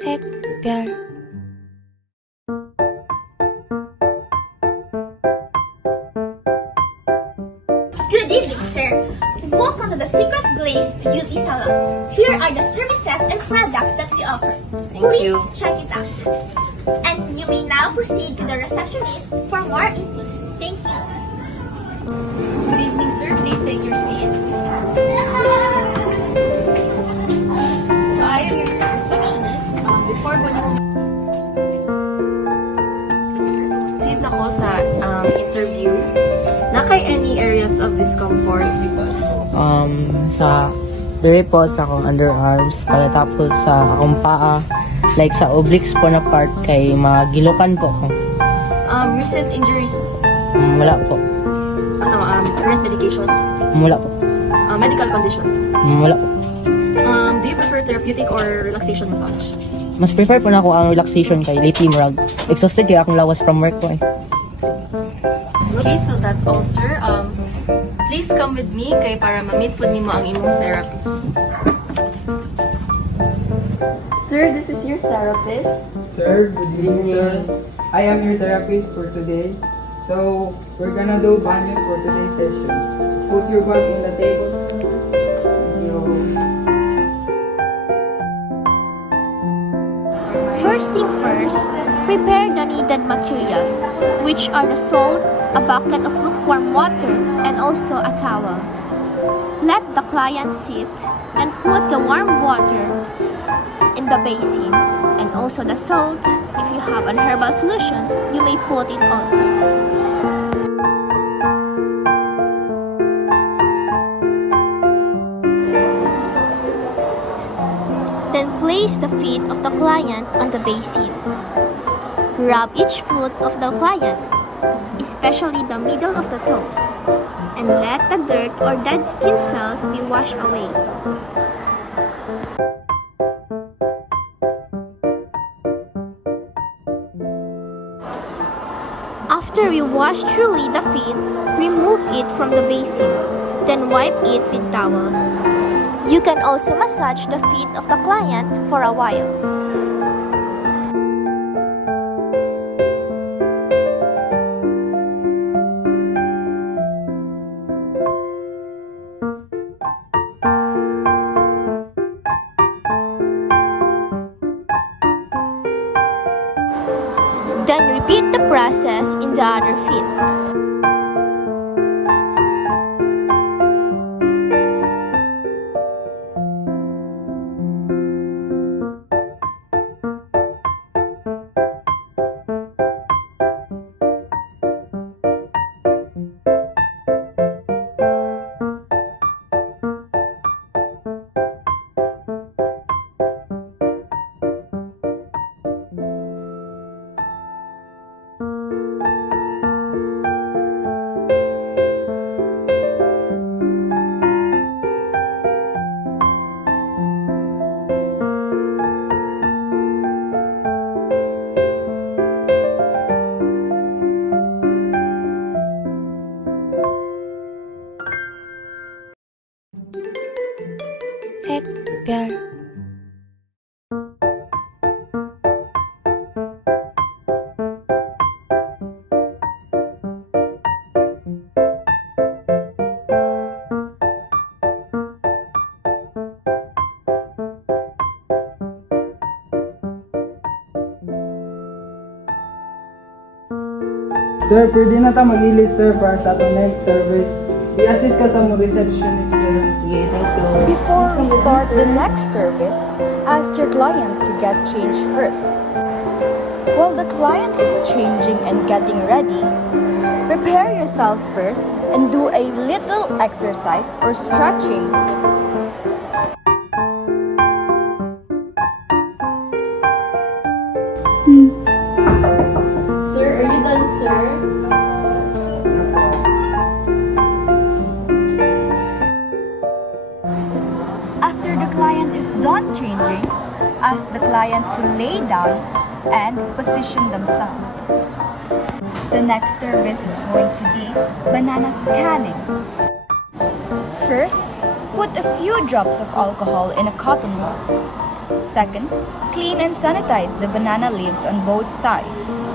샛별 Good evening, sir. Welcome to the Secret Glaze Beauty Salon. Here are the services and products that we offer. Please check it out. And you may now proceed to the receptionist for more infos. Thank you. Good evening, sir. Please take your seat. So I am your receptionist. Before po niyo sit ako sa interview, na kay any areas of discomfort? Sa dire po sa akong underarms, kaya tapos sa akong paa, like sa obliques po na part kay magilukan po ko. Recent injuries? Wala po. Current medications? Wala po. Medical conditions? Wala po. Do you prefer therapeutic or relaxation massage? Mas prefer po na ako ang relaxation kay lately murag exhausted kaya akong lawas from work po eh. Okay, so that's all, sir. Please come with me kay para ma-meet po nimo ang imong therapist. Sir, this is your therapist. Sir, good evening, sir. I am your therapist for today. So, we're gonna do banyos for today's session. Put your butt in the tables. First thing first, prepare the needed materials, which are the salt, a bucket of lukewarm water, and also a towel. Let the client sit and put the warm water in the basin, and also the salt. If you have an herbal solution, you may put it also. Then place the feet of the client on the basin. Rub each foot of the client, especially the middle of the toes, and let the dirt or dead skin cells be washed away. After we wash thoroughly the feet, remove it from the basin, then wipe it with towels. You can also massage the feet of the client for a while. Then repeat the process in the other feet. 샛별 Sir, pwede na ta mag-ilis, sir, para sa atong next service. I-assist ka sa mo receptionist, sir. Sige, thank you. Before we start the next service, ask your client to get changed first. While the client is changing and getting ready, prepare yourself first and do a little exercise or stretching. Sir, are you done, sir? After the client is done changing, ask the client to lay down and position themselves. The next service is going to be banana scanning. First, put a few drops of alcohol in a cotton ball. Second, clean and sanitize the banana leaves on both sides.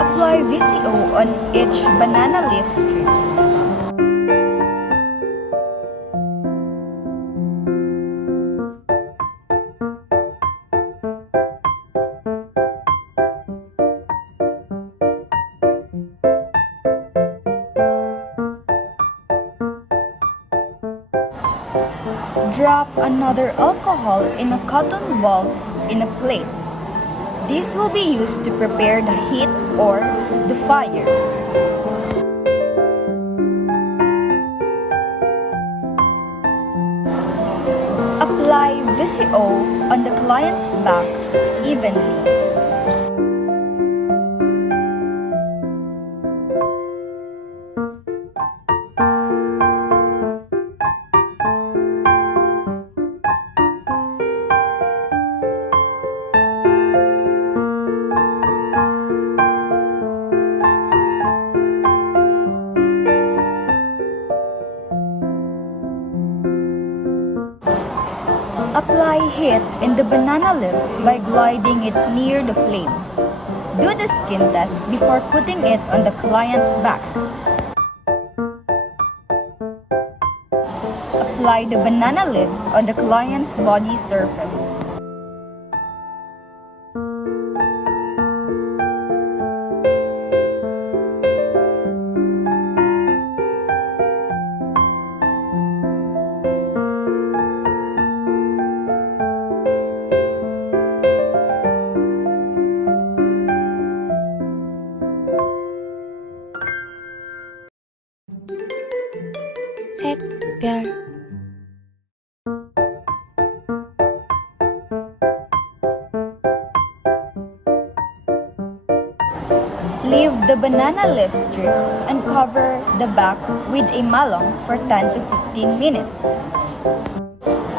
Apply VCO on each banana leaf strips. Drop another alcohol in a cotton ball in a plate. This will be used to prepare the heat or the fire. Apply VCO on the client's back evenly. Apply heat in the banana leaves by gliding it near the flame. Do the skin test before putting it on the client's back. Apply the banana leaves on the client's body surface. 샛별 Leave the banana leaf strips and cover the back with a malong for 10 to 15 minutes.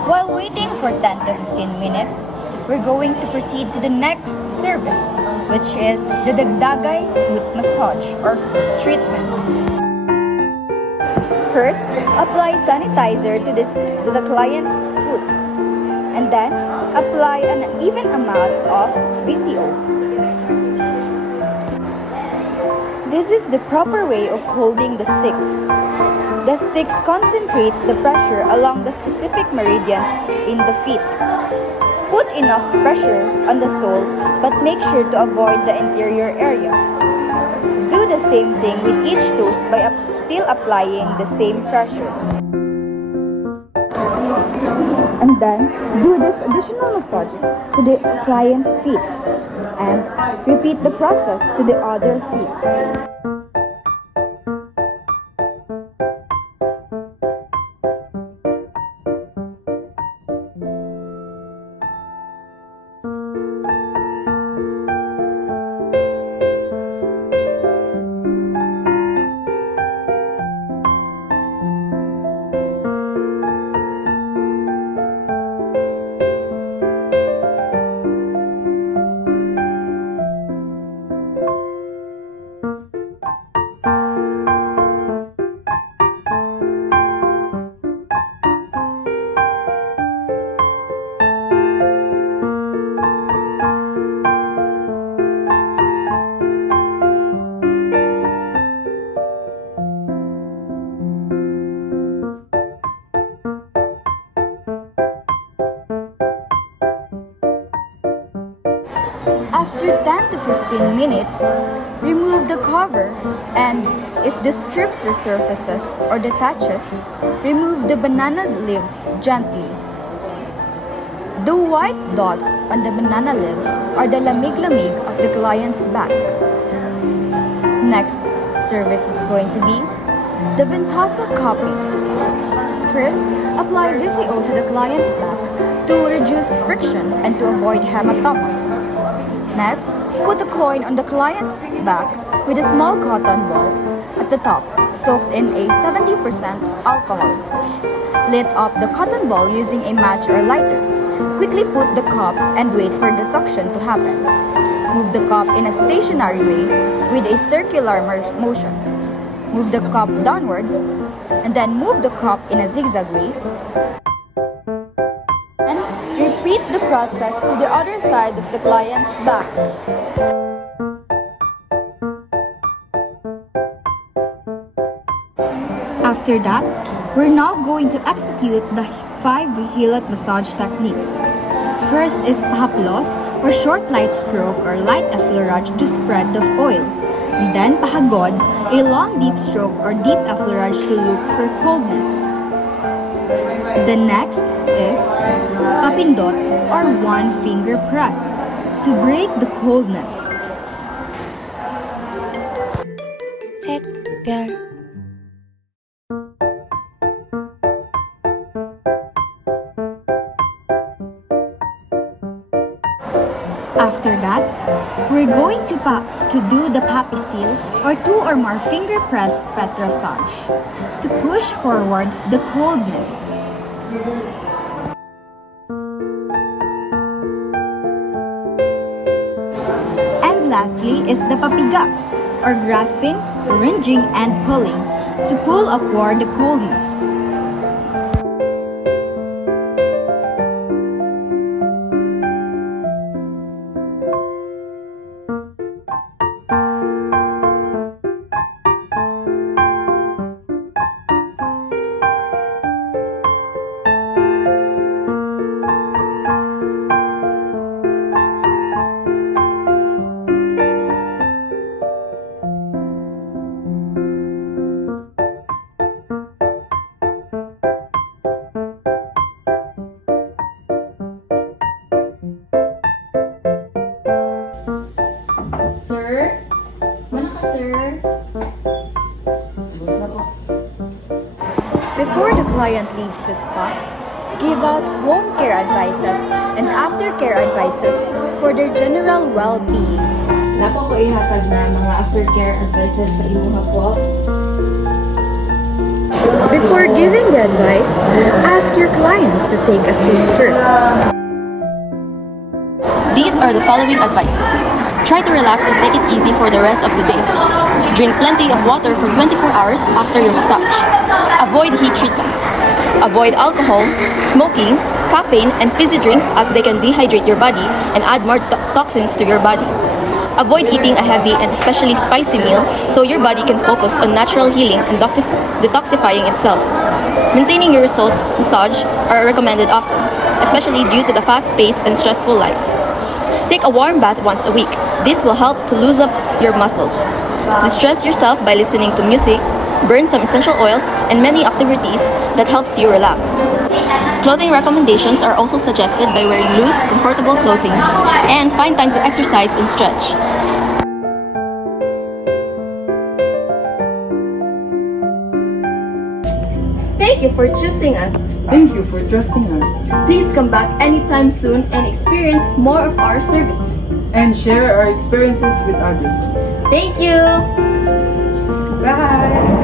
While waiting for 10 to 15 minutes, we're going to proceed to the next service, which is the Dagdagay foot massage or foot treatment. First, apply sanitizer to the client's foot, and then apply an even amount of VCO. This is the proper way of holding the sticks. The sticks concentrates the pressure along the specific meridians in the feet. Put enough pressure on the sole, but make sure to avoid the interior area. Do the same thing with each toes by still applying the same pressure. And then, do this additional massages to the client's feet and repeat the process to the other feet. After 10 to 15 minutes, remove the cover, and if the strips resurfaces or detaches, remove the banana leaves gently. The white dots on the banana leaves are the lamig-lamig of the client's back. Next service is going to be the Ventosa cupping. First, apply VCO to the client's back to reduce friction and to avoid hematoma. Next, put the coin on the client's back with a small cotton ball at the top, soaked in a 70% alcohol. Lit up the cotton ball using a match or lighter. Quickly put the cup and wait for the suction to happen. Move the cup in a stationary way with a circular motion. Move the cup downwards and then move the cup in a zigzag way. And repeat the process to the other side of the client's back. After that, we're now going to execute the 5 hilot massage techniques. First is pahaplos, or short light stroke or light effleurage to spread the oil. And then pahagod, a long deep stroke or deep effleurage to look for coldness. The next is papindot or one finger press to break the coldness. 샛별 After that, we're going to do the papi seal or 2 or more finger press pet massage to push forward the coldness. And lastly is the papiga or grasping, wringing, and pulling to pull upward the coldness. Before the client leaves the spa, give out home care advices and aftercare advices for their general well-being. Napo ko ihatag na mga aftercare advices sa imuha po. Before giving the advice, ask your clients to take a seat first. These are the following advices. Try to relax and take it easy for the rest of the day. Drink plenty of water for 24 hours after your massage. Avoid heat treatments. Avoid alcohol, smoking, caffeine, and fizzy drinks as they can dehydrate your body and add more toxins to your body. Avoid eating a heavy and especially spicy meal so your body can focus on natural healing and detoxifying itself. Maintaining your massage are recommended often, especially due to the fast-paced and stressful lives. Take a warm bath once a week. This will help to loosen up your muscles. Distress yourself by listening to music, burn some essential oils, and many activities that helps you relax. Clothing recommendations are also suggested by wearing loose, comfortable clothing and find time to exercise and stretch. Thank you for choosing us. Thank you for trusting us. Please come back anytime soon and experience more of our services. And share our experiences with others. Thank you! Bye!